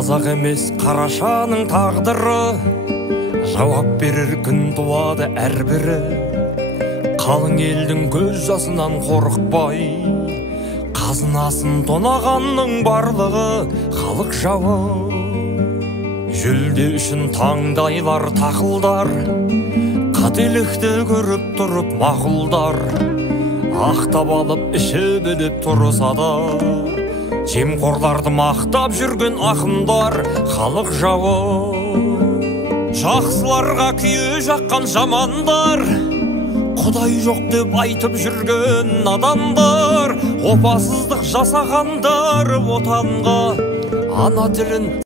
Қазақ емес қарашаның тағдыры, жауап берер күн туады әрбірі. Қалың елдің көз жасынан қорықпай, қазынасын тонағанның барлығы халық жауы. Жүлде үшін таңдайлар тақылдар, қателікті көріп тұрып мақұлдар. Ақтап алып іші біліп тұрса да, жемқорларды мақтап жүрген ақындар халық жауы. Жақсыларға күйе жаққан жамандар, Құдай жоқ деп айтып жүрген надандар, опасыздық жасағандар отанға ана тілін